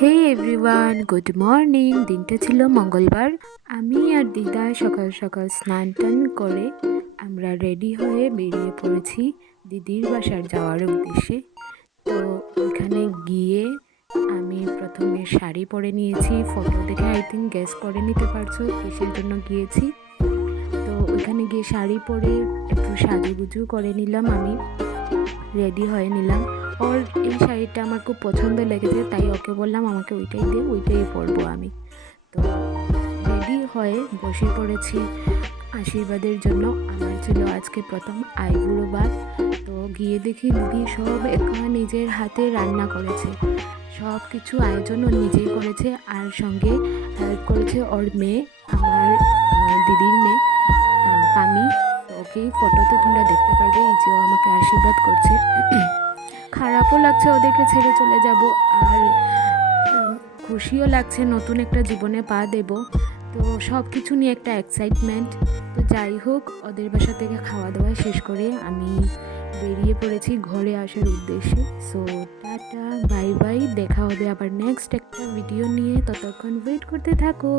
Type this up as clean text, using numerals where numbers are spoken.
হে everyone, good morning. দিনটা ছিল মঙ্গলবার। আমি আর দিদা সকাল সকাল স্নান টান করে আমরা রেডি হয়ে বেরিয়ে পড়েছি দিদির বাসার যাওয়ার উদ্দেশ্যে। তো ওইখানে গিয়ে আমি প্রথমে শাড়ি পরে নিয়েছি। ফটো দেখে আই থিঙ্ক গেস করে নিতে পারছো কিসের জন্য গিয়েছি। তো ওইখানে গিয়ে শাড়ি পরে একটু সাজুগুজু করে নিলাম, আমি রেডি হয়ে নিলাম। ওর এই শাড়িটা আমার খুব পছন্দ লেগেছে, তাই ওকে বললাম আমাকে ওইটাই দে, ওইটাই পরবো আমি। তো রেডি হয়ে বসে পড়েছি আশীর্বাদের জন্য। আমার ছিল আজকে প্রথম আইবুড়ো ভাত। তো গিয়ে দেখি দিদি সব একা নিজের হাতে রান্না করেছে, সব কিছু আয়োজন ও নিজেই করেছে। আর সঙ্গে হেল্প করেছে ওর মেয়ে, আমার দিদির মেয়ে পামি। তো ওকে ফটোতে তোমরা দেখতে পারবে, এই যে ও আমাকে আশীর্বাদ করছে। খারাপও লাগছে ওদেরকে ছেড়ে চলে যাব, আর খুশিও লাগছে নতুন একটা জীবনে পা দেব। তো সব কিছু নিয়ে একটা এক্সাইটমেন্ট। তো যাই হোক, ওদের বাসা থেকে খাওয়া দাওয়া শেষ করে আমি বেরিয়ে পড়েছি ঘরে আসার উদ্দেশ্যে। সো টাটা, বাই বাই, দেখা হবে আবার নেক্সট একটা ভিডিও নিয়ে। ততক্ষণ ওয়েট করতে থাকো।